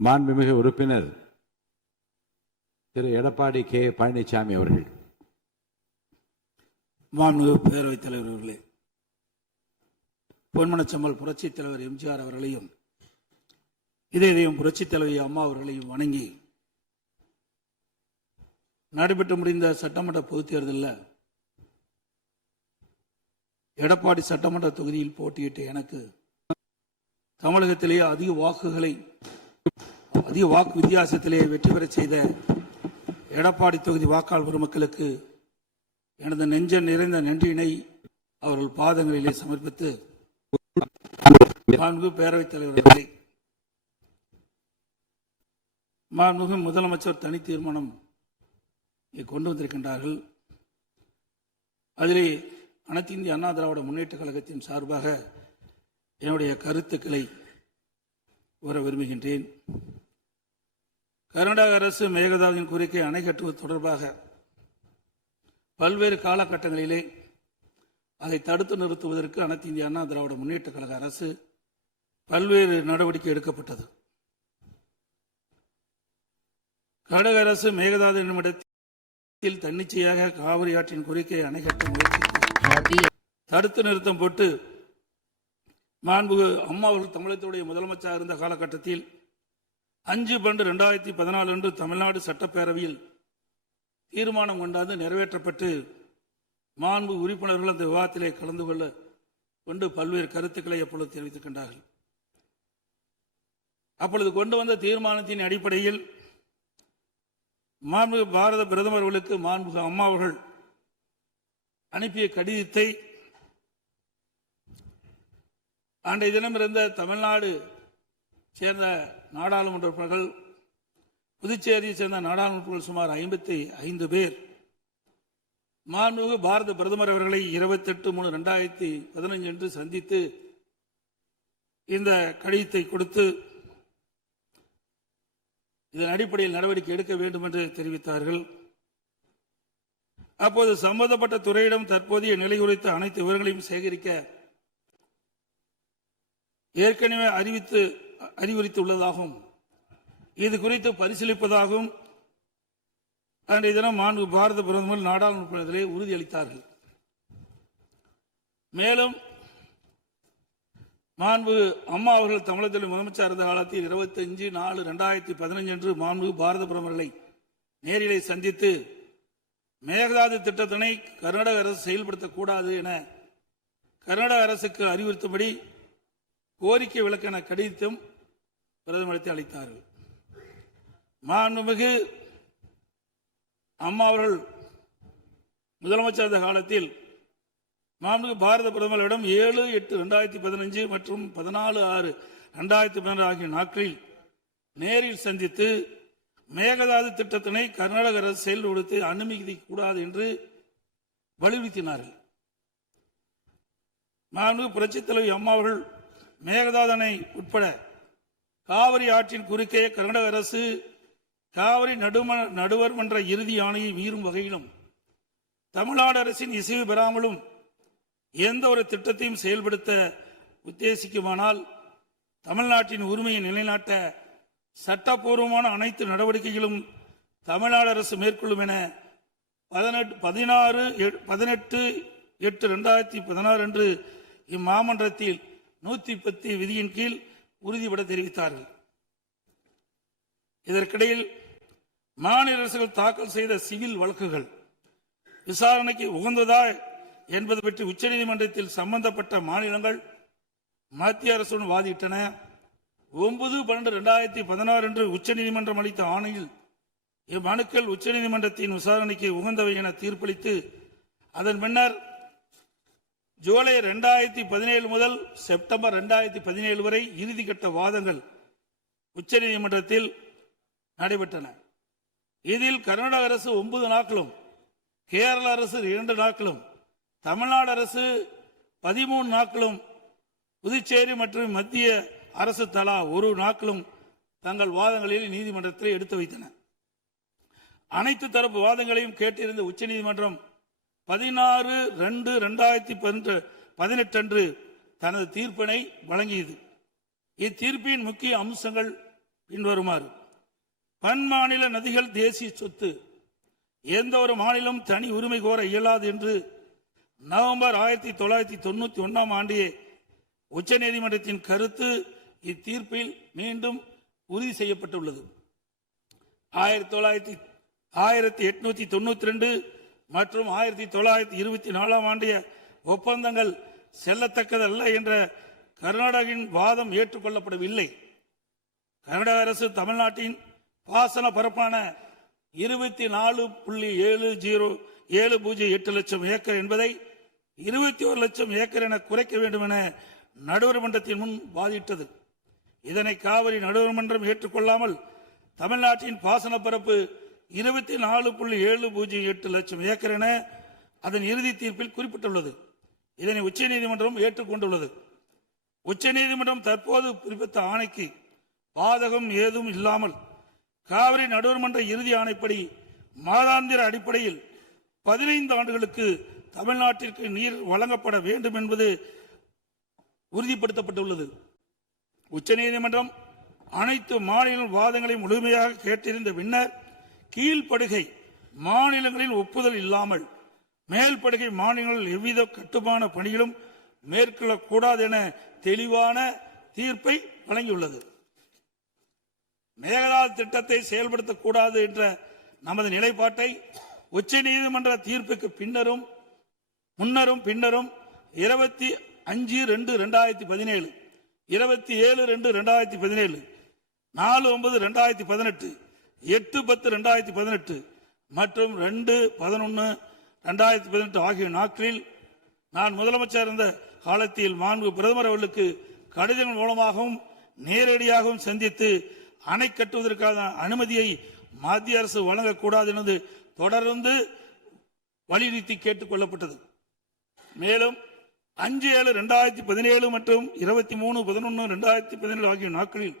மாண்புமிகு உறுப்பினர் திரு எடப்பாடி கே பழனிசாமி அவர்கள். மாண்புமிகு பேரவைத் தலைவர் அவர்களே, பொன்மனச்செம்மல் புரட்சித் தலைவர் எம்ஜிஆர் அவர்களையும் இதயம் புரட்சித் தலைவி அம்மா அவர்களையும் வணங்கி நடைபெற்று முடிந்த சட்டமன்ற பொதுத் தேர்தலில் எடப்பாடி சட்டமன்ற தொகுதியில் போட்டியிட்ட எனக்கு தமிழகத்திலேயே அதிக வாக்கு வித்தியாசத்திலே வெற்றி பெற செய்த எடப்பாடி தொகுதி வாக்காளர் பெருமக்களுக்கு எனது நெஞ்ச நிறைந்த நன்றியினை அவர்கள் பாதங்களிலே சமர்ப்பித்து, மாண்புமிகு பேரவைத் தலைவர்களே, மாண்புமிகு முதலமைச்சர் தனி தீர்மானம் கொண்டு வந்திருக்கின்றார்கள். அதிலே அனைத்து இந்திய அண்ணா திராவிட முன்னேற்ற கழகத்தின் சார்பாக என்னுடைய கருத்துக்களை கூற விரும்புகின்றேன். கர்நாடக அரசு மேகதாதுவின் கோரிக்கை அணை கட்டுவது தொடர்பாக பல்வேறு காலகட்டங்களிலே அதை தடுத்து நிறுத்துவதற்கு அனைத்து இந்திய அண்ணா திராவிட முன்னேற்ற கழக அரசு பல்வேறு நடவடிக்கை எடுக்கப்பட்டது. கர்நாடக அரசு மேகதாது என்னும் இடத்தில் தன்னிச்சையாக காவிரி ஆற்றின் கோரிக்கையை அணை கட்ட முயற்சித்து தடுத்து நிறுத்தம் போட்டு மாண்புமிகு அம்மா அவர்கள் தமிழகத்துடைய முதலமைச்சராக இருந்த காலகட்டத்தில் 5/12/2014 அன்று தமிழ்நாடு சட்டப்பேரவையில் தீர்மானம் கொண்டாந்து நிறைவேற்றப்பட்டு மாண்பு உறுப்பினர்கள் அந்த விவாதத்திலே கலந்து கொண்டு பல்வேறு கருத்துக்களை அப்பொழுது தெரிவித்திருக்கின்றார்கள். அப்பொழுது கொண்டு வந்த தீர்மானத்தின் அடிப்படையில் மாண்புமிகு பாரத பிரதமர் அவர்களுக்கு மாண்புமிகு அம்மா அவர்கள் அனுப்பிய கடிதத்தை அன்றைய தினம் இருந்த தமிழ்நாடு சேர்ந்த நாடாளுமன்ற உறுப்பினர்கள், புதுச்சேரியை சேர்ந்த நாடாளுமன்ற உறுப்பினர்கள் சுமார் 55 பேர் மாண்புமிகு பாரத பிரதமர் அவர்களை 28/3/2015 அன்று சந்தித்து இந்த கடிதத்தை கொடுத்து இதன் அடிப்படையில் நடவடிக்கை எடுக்க வேண்டும் என்று தெரிவித்தார்கள். அப்போது சம்பந்தப்பட்ட துறையிடம் தற்போதைய நிலை குறித்த அனைத்து விவரங்களையும் சேகரிக்க ஏற்கனவே அறிவுறுத்தியுள்ளதாகவும் இது குறித்து பரிசீலிப்பதாகவும் அன்றைய தினம் மாண்பு பாரத பிரதமர் நாடாளுமன்றத்திலே உறுதியளித்தார்கள். மேலும் மாண்பு அம்மா அவர்கள் தமிழகத்தில் முதலமைச்சர் இருந்த காலத்தில் 25/4/2015 அன்று மாண்பு பாரத பிரதமர்களை நேரிலே சந்தித்து மேகதாது திட்டத்தினை கர்நாடக அரசு செயல்படுத்தக்கூடாது என கர்நாடக அரசுக்கு அறிவுறுத்தும்படி கோரிக்கை விளக்கென கடிதம் பிரதமரத்தை அளித்தார்கள். மாண்புமிகு அம்மா அவர்கள் முதலமைச்சர் இருந்த காலத்தில் மாண்புமிகு பாரத பிரதமரிடம் 7/8/2015 மற்றும் 14/6/2016 ஆகிய நாட்களில் நேரில் சந்தித்து மேகதாது திட்டத்தினை கர்நாடக அரசு செயல்படுத்தி அனுமதிக்க கூடாது என்று வலியுறுத்தினார்கள். மாண்புமிகு புரட்சித் தலைவி அம்மா அவர்கள் மேகதாது அணை உட்பட காவிரி ஆற்றின் குறுக்கே கர்நாடக அரசு காவிரி நடுவர் மன்ற இறுதி ஆணையை மீறும் வகையிலும் தமிழ்நாடு அரசின் இசைவு பெறாமலும் எந்த ஒரு திட்டத்தையும் செயல்படுத்த உத்தேசிக்குமானால் தமிழ்நாட்டின் உரிமையை நிலைநாட்ட சட்டப்பூர்வமான அனைத்து நடவடிக்கைகளும் தமிழ்நாடு அரசு மேற்கொள்ளும் என 18/8/2016 அன்று இம்மாமன்றத்தில் 110 விதியின் கீழ் உறுதிபட தெரிவித்தார்கள். இதற்கிடையில் மாநில அரசுகள் தாக்கல் செய்த சிவில் வழக்குகள் விசாரணைக்கு உகந்ததா என்பது பற்றி உச்சநீதிமன்றத்தில் சம்பந்தப்பட்ட மாநிலங்கள் மத்திய அரசுடன் வாதிட்டன. 9/12/2016 அன்று உச்சநீதிமன்றம் அளித்த ஆணையில் இம்மனுக்கள் உச்சநீதிமன்றத்தின் விசாரணைக்கு உகந்தவை என தீர்ப்பளித்து அதன் பின்னர் ஜூலை 2017 முதல் செப்டம்பர் 2017 வரை இறுதிக்கட்ட வாதங்கள் உச்சநீதிமன்றத்தில் நடைபெற்றன. இதில் கர்நாடக அரசு 9 நாட்களும், கேரள அரசு 2 நாட்களும், தமிழ்நாடு அரசு 13 நாட்களும், புதுச்சேரி மற்றும் மத்திய அரசு தலா 1 நாட்களும் தங்கள் வாதங்களில் நீதிமன்றத்தில் எடுத்து வைத்தன. அனைத்து தரப்பு வாதங்களையும் கேட்டிருந்த உச்சநீதிமன்றம் 16/2/2018 அன்று தனது தீர்ப்பினை வழங்கியது. இத்தீர்ப்பின் முக்கிய அம்சங்கள் பின்வருமாறு: பன்மாநில நதிகள் தேசிய சொத்து, எந்த ஒரு மாநிலம் தனி உரிமை கோர இயலாது என்று நவம்பர் 1991 ஆண்டிய உச்சநீதிமன்றத்தின் கருத்து இத்தீர்ப்பில் மீண்டும் உறுதி செய்யப்பட்டுள்ளது. 1892 மற்றும் 1924 ஆண்டிய ஒப்பந்தங்கள் செல்லத்தக்கதல்ல என்ற கர்நாடகின் வாதம் ஏற்றுக்கொள்ளப்படவில்லை. கர்நாடக அரசு தமிழ்நாட்டின் பாசன பரப்பான 24.708 லட்சம் ஏக்கர் என்பதை 21 லட்சம் ஏக்கர் என குறைக்க வேண்டும் என நடுவர் மன்றத்தின் முன் வாதிட்டது. இதனை காவிரி நடுவர் மன்றம் ஏற்றுக்கொள்ளாமல் தமிழ்நாட்டின் பாசன பரப்பு 24.708 லட்சம் ஏக்கர் என அதன் இறுதி தீர்ப்பில் குறிப்பிட்டுள்ளது. இதனை உச்சநீதிமன்றம் ஏற்றுக்கொண்டுள்ளது. உச்சநீதிமன்றம் தற்போது பிறப்பித்த ஆணைக்கு பாதகம் ஏதும் இல்லாமல் காவிரி நடுவர் மன்ற இறுதி ஆணைப்படி மாதாந்திர அடிப்படையில் 15 ஆண்டுகளுக்கு தமிழ்நாட்டிற்கு நீர் வழங்கப்பட வேண்டும் என்பது உறுதிப்படுத்தப்பட்டுள்ளது. உச்சநீதிமன்றம் அனைத்து மாநில வாதங்களை முழுமையாக கேட்டறிந்த பின்னர் கீழ்ப்படுகை மாநிலங்களின் ஒப்புதல் இல்லாமல் மேல்படுகை மாநிலங்களில் எவ்வித கட்டுமான பணிகளும் மேற்கொள்ளக்கூடாது என தெளிவான தீர்ப்பை வழங்கியுள்ளது. மேகதாது திட்டத்தை செயல்படுத்தக்கூடாது என்ற நமது நிலைப்பாட்டை உச்சநீதிமன்ற தீர்ப்புக்கு முன்னரும் பின்னரும் 25/2/2017, 27/2/2017, 4/9/2018, 8/10/2018 மற்றும் 2/11/2018 ஆகிய நாட்களில் நான் முதலமைச்சர் இருந்த காலத்தில் மாண்பு பிரதமர் அவர்களுக்கு கடிதங்கள் மூலமாகவும் நேரடியாகவும் சந்தித்து அணை கட்டுவதற்கான அனுமதியை மத்திய அரசு வழங்கக்கூடாது என்று தொடர்ந்து வலியுறுத்தி கேட்டுக் கொள்ளப்பட்டது. மேலும் 5/7/2017 மற்றும் 23/11/2017 ஆகிய நாட்களில்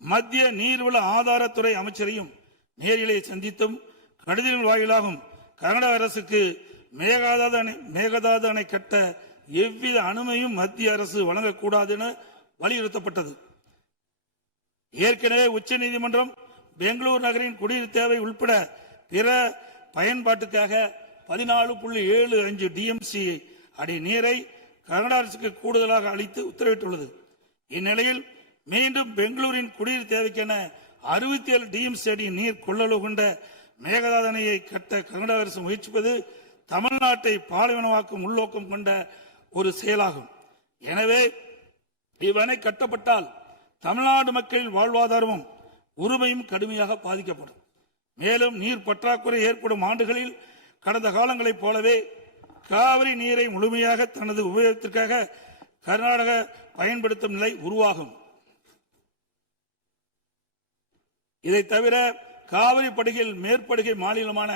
மத்திய நீர்வள ஆதாரத்துறை அமைச்சரையும் நேரிலே சந்தித்தும் கடிதங்கள் வாயிலாகவும் கர்நாடக அரசுக்கு மேகதாது அணை கட்ட எவ்வித அனுமதியும் மத்திய அரசு வழங்கக்கூடாது என வலியுறுத்தப்பட்டது. ஏற்கனவே உச்சநீதிமன்றம் பெங்களூர் நகரின் குடிநீர் தேவை உட்பட பிற பயன்பாட்டுக்காக 14.75 டிஎம்சி அடி நீரை கர்நாடக அரசுக்கு கூடுதலாக அளித்து உத்தரவிட்டுள்ளது. இந்நிலையில் மீண்டும் பெங்களூரின் குடிநீர் தேவைக்கென 67 டிஎம்சி அடி நீர் கொள்ளளவு கொண்ட மேகதாது அணையை கட்ட கர்நாடக அரசு முயற்சிப்பது தமிழ்நாட்டை பாலைவனமாக்கும் உள்நோக்கம் கொண்ட ஒரு செயலாகும். எனவே இவ்வணை கட்டப்பட்டால் தமிழ்நாடு மக்களின் வாழ்வாதாரமும் உரிமையும் கடுமையாக பாதிக்கப்படும். மேலும் நீர் பற்றாக்குறை ஏற்படும் ஆண்டுகளில் கடந்த காலங்களைப் போலவே காவிரி நீரை முழுமையாக தனது உபயோகத்திற்காக கர்நாடக பயன்படுத்தும் நிலை உருவாகும். இதை தவிர காவிரி படுகையில் மேற்படுகை மாநிலமான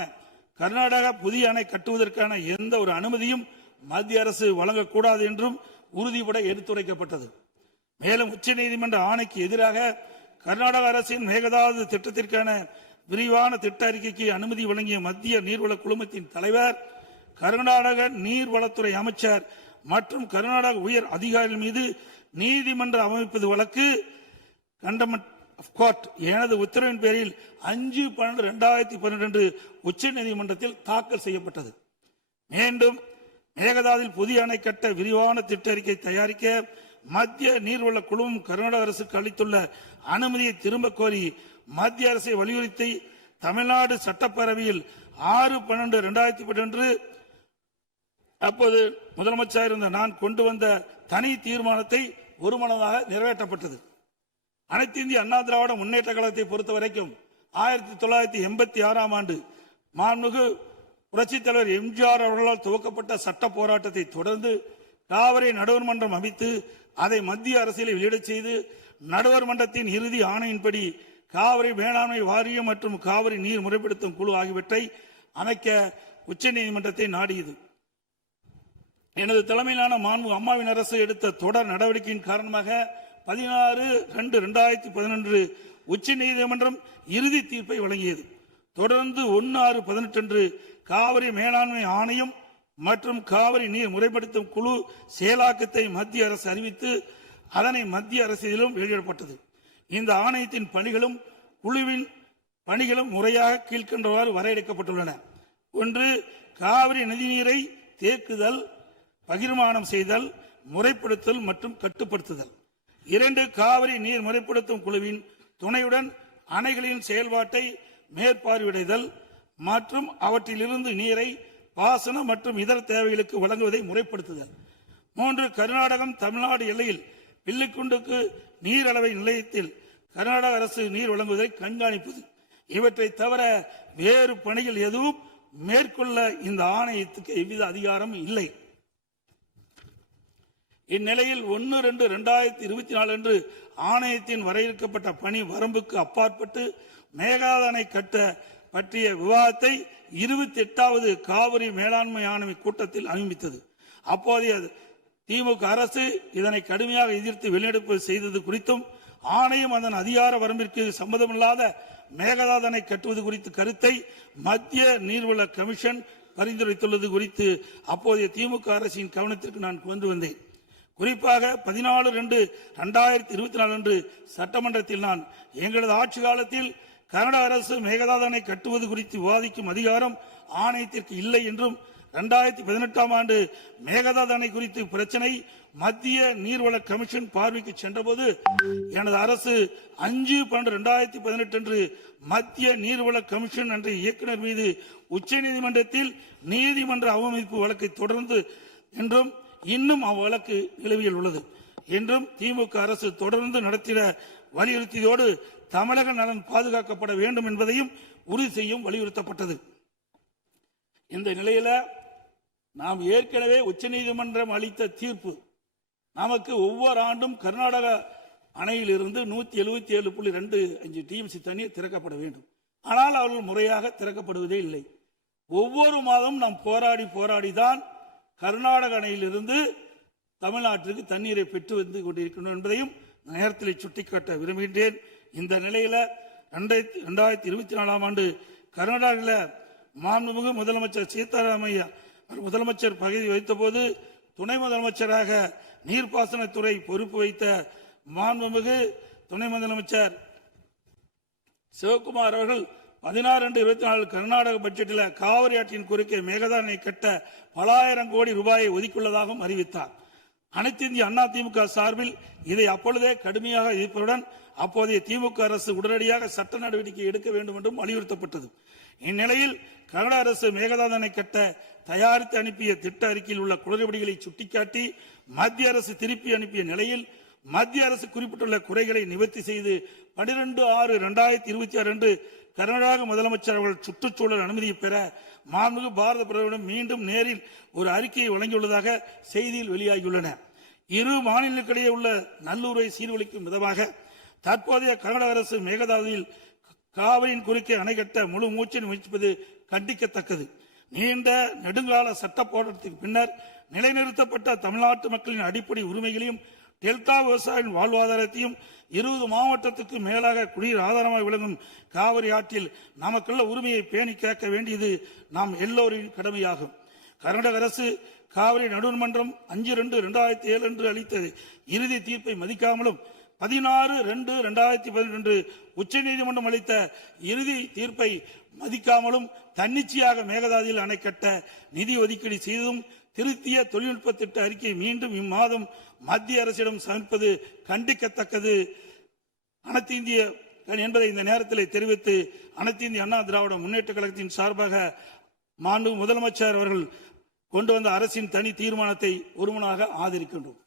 கர்நாடகா புதிய அணை கட்டுவதற்கான எந்த ஒரு அனுமதியும் மத்திய அரசு வழங்கக்கூடாது என்றும் உறுதிபட எடுத்துரைக்கப்பட்டது. மேலும் உச்சநீதிமன்ற ஆணைக்கு எதிராக கர்நாடக அரசின் மேகதாது திட்டத்திற்கான விரிவான திட்ட அறிக்கைக்கு அனுமதி வழங்கிய மத்திய நீர்வள குழுமத்தின் தலைவர், கர்நாடக நீர்வளத்துறை அமைச்சர் மற்றும் கர்நாடக உயர் அதிகாரிகள் மீது நீதிமன்ற அமைப்பது வழக்கு கண்டெம்ப்ட் ஆஃப் கோர்ட் எனது உத்தரவின் பேரில் 5/12/2012 உச்சநீதிமன்றத்தில் தாக்கல் செய்யப்பட்டது. மீண்டும் மேகதாதில் புதிய அணை கட்ட விரிவான திட்ட அறிக்கை தயாரிக்க மத்திய நீர்வள குழுமம் கர்நாடக அரசுக்கு அளித்துள்ள அனுமதியை திரும்ப கோரி மத்திய அரசை வலியுறுத்தி தமிழ்நாடு சட்டப்பேரவையில் 6/12/2012 அப்போது முதலமைச்சர் இருந்த நான் கொண்டு வந்த தனி தீர்மானத்தை ஒருமனதாக நிறைவேற்றப்பட்டது. அனைத்து இந்திய அண்ணா திராவிட முன்னேற்ற கழகத்தை பொறுத்தவரைக்கும் 1986 ஆண்டு மாண்புமிகு புரட்சித் தலைவர் எம்ஜிஆர் அவர்களால் துவக்கப்பட்ட சட்ட போராட்டத்தை தொடர்ந்து காவிரி நடுவர் மன்றம் அமைத்து அதை மத்திய அரசியலை வெளியிடச் செய்து நடுவர் மன்றத்தின் இறுதி ஆணையின்படி காவிரி மேலாண்மை வாரியம் மற்றும் காவிரி நீர் முறைப்படுத்தும் குழு ஆகியவற்றை அமைக்க உச்சநீதிமன்றத்தை நாடியது. எனது தலைமையிலான மாண்பு அம்மாவின் அரசு எடுத்த தொடர் நடவடிக்கையின் காரணமாக 16/2/2011 உச்சநீதிமன்றம் இறுதி தீர்ப்பை வழங்கியது. தொடர்ந்து 1/6/18 காவிரி மேலாண்மை ஆணையம் மற்றும் காவிரி நீர் முறைப்படுத்தும் குழு செயலாக்கத்தை மத்திய அரசு அறிவித்து அதனை மத்திய அரசியலிலும் வெளியிடப்பட்டது. இந்த ஆணையத்தின் பணிகளும் குழுவின் பணிகளும் முறையாக கீழ்கண்டவாறு வரையறுக்கப்பட்டுள்ளன. 1. காவிரி நதிநீரை தேக்குதல், பகிர்மானம் செய்தல், முறைப்படுத்தல் மற்றும் கட்டுப்படுத்துதல். 2. காவிரி நீர் முறைப்படுத்தும் குழுவின் துணையுடன் அணைகளின் செயல்பாட்டை மேற்பார்வையிடுதல் மற்றும் அவற்றிலிருந்து நீரை பாசன மற்றும் இதர தேவைகளுக்கு வழங்குவதை முறைப்படுத்துதல். 3. கர்நாடகம் தமிழ்நாடு எல்லையில் பில்லிக்குண்டுக்கு நீர் அளவை நிலையத்தில் கர்நாடக அரசு நீர் வழங்குவதை கண்காணிப்பது. இவற்றை தவிர வேறு பணிகள் எதுவும் மேற்கொள்ள இந்த ஆணையத்துக்கு எவ்வித அதிகாரம் இல்லை. இந்நிலையில் 1/2/2024 அன்று ஆணையத்தின் வரையறுக்கப்பட்ட பணி வரம்புக்கு அப்பாற்பட்டு மேகதாது அணை கட்ட பற்றிய விவாதத்தை 28வது காவிரி மேலாண்மை ஆணைய கூட்டத்தில் அனுமதித்தது. அப்போதைய திமுக அரசு இதனை கடுமையாக எதிர்த்து வெளிநடப்பு செய்தது குறித்தும் ஆணையம் அதன் அதிகார வரம்பிற்கு சம்மதமில்லாத மேகதாது அணை கட்டுவது குறித்த கருத்தை மத்திய நீர்வள கமிஷன் பரிந்துரைத்துள்ளது குறித்து அப்போதைய திமுக அரசின் கவனத்திற்கு நான் கொண்டு வந்தேன். குறிப்பாக 14/2/2024 அன்று சட்டமன்றத்தில் நான் எங்களது ஆட்சி காலத்தில் கர்நாடக அரசு மேகதாது அணை கட்டுவது குறித்து விவாதிக்கும் அதிகாரம் ஆணையத்திற்கு இல்லை என்றும் 2018ஆம் ஆண்டு மேகதாது அணை குறித்து பிரச்சனை மத்திய நீர்வள கமிஷன் பார்வைக்கு சென்றபோது எனது அரசு 5/12/2018 அன்று மத்திய நீர்வள கமிஷன் என்ற இயக்குநர் மீது உச்சநீதிமன்றத்தில் நீதிமன்ற அவமதிப்பு வழக்கை தொடர்ந்து என்றும் இன்னும் அவ்வழக்கு நிலுவையில் உள்ளது என்றும் திமுக அரசு தொடர்ந்து நடத்திட வலியுறுத்தியதோடு தமிழக நலன் பாதுகாக்கப்பட வேண்டும் என்பதையும் உறுதி செய்யும் வலியுறுத்தப்பட்டது. இந்த நிலையில நாம் ஏற்கனவே உச்சநீதிமன்றம் அளித்த தீர்ப்பு நமக்கு ஒவ்வொரு ஆண்டும் கர்நாடக அணையிலிருந்து 177.25 டிஎம்சி தண்ணீர் திறக்கப்பட வேண்டும். ஆனால் அவர்கள் முறையாக திறக்கப்படுவதே இல்லை. ஒவ்வொரு மாதம் நாம் போராடிதான் கர்நாடக அணையிலிருந்து தமிழ்நாட்டிற்கு தண்ணீரை பெற்று வந்து கொண்டிருக்கணும் என்பதையும் நேரத்தில் சுட்டிக்காட்ட விரும்புகின்றேன். இந்த நிலையில 2024ஆம் ஆண்டு கர்நாடகாவில் மாண்புமிகு முதலமைச்சர் சீதாராமையா முதலமைச்சர் பதவி வைத்த போது துணை முதலமைச்சராக நீர்ப்பாசனத்துறை பொறுப்பு வைத்த மாண்புமிகு துணை முதலமைச்சர் சிவகுமார் அவர்கள் 16/24 கர்நாடக பட்ஜெட்டில் காவிரி ஆற்றின் குறுக்கே மேகதாது அணை கட்ட பல ஆயிரம் கோடி ரூபாயை ஒதுக்கியுள்ளதாகவும் அறிவித்தார். அனைத்து இந்திய அண்ணா திமுக சார்பில் இதை அப்பொழுதே கடுமையாக எதிர்ப்பதுடன் அப்போதைய திமுக அரசு உடனடியாக சட்ட நடவடிக்கை எடுக்க வேண்டும் என்றும் வலியுறுத்தப்பட்டது. இந்நிலையில் கர்நாடக அரசு மேகதாது அணை கட்ட தயாரித்து அனுப்பிய திட்ட அறிக்கையில் உள்ள குளறுபடிகளை சுட்டிக்காட்டி மத்திய அரசு திருப்பி அனுப்பிய நிலையில் மத்திய அரசு குறிப்பிட்டுள்ள குறைகளை நிவர்த்தி செய்து 12/6/2026 அன்று கர்நாடக முதலமைச்சர் அவர்கள் சுற்றுச்சூழல் அனுமதியை பெற மாண்புமிகு பாரத பிரதமரிடம் மீண்டும் நேரில் ஒரு அறிக்கையை வழங்கியுள்ளதாக செய்தியில் வெளியாகியுள்ளன. இரு மாநிலங்களுக்கிடையே உள்ள நல்லுறவை சீர்குலைக்கும் விதமாக தற்போதைய கர்நாடக அரசு மேகதாதுவில் காவிரியின் குறுக்கே அணை கட்ட முழு மூச்சில் முயற்சிப்பது கண்டிக்கத்தக்கது. நீண்ட நெடுங்கால சட்ட போராட்டத்திற்கு பின்னர் நிலைநிறுத்தப்பட்ட தமிழ்நாட்டு மக்களின் அடிப்படை உரிமைகளையும் டெல்டா விவசாயிகளின் வாழ்வாதாரத்தையும் 20 மாவட்டத்துக்கு மேலாக குடிநீர் ஆதாரமாக விளங்கும் காவிரி ஆற்றில் நமக்குள்ள உரிமையை பேணி காக்க வேண்டியது நாம் எல்லோரின் கடமையாகும். கர்நாடக அரசு காவிரி நடுவர்மன்றம் 5/2/2007 அன்று அளித்த இறுதி தீர்ப்பை மதிக்காமலும் 16/2/2018 உச்சநீதிமன்றம் அளித்த இறுதி தீர்ப்பை மதிக்காமலும் தன்னிச்சையாக மேகதாதுவில் அணை கட்ட நிதி ஒதுக்கீடு செய்ததும் திருத்திய தொழில்நுட்ப திட்ட அறிக்கை மீண்டும் இம்மாதம் மத்திய அரசிடம் சமர்ப்பது கண்டிக்கத்தக்கது அனைத்து இந்திய என்பதை இந்த நேரத்தில் தெரிவித்து அனைத்து இந்திய அண்ணா திராவிட முன்னேற்ற கழகத்தின் சார்பாக மாண்பு முதலமைச்சர் அவர்கள் கொண்டு வந்த அரசின் தனி தீர்மானத்தை ஒருமனாக ஆதரிக்கின்றோம்.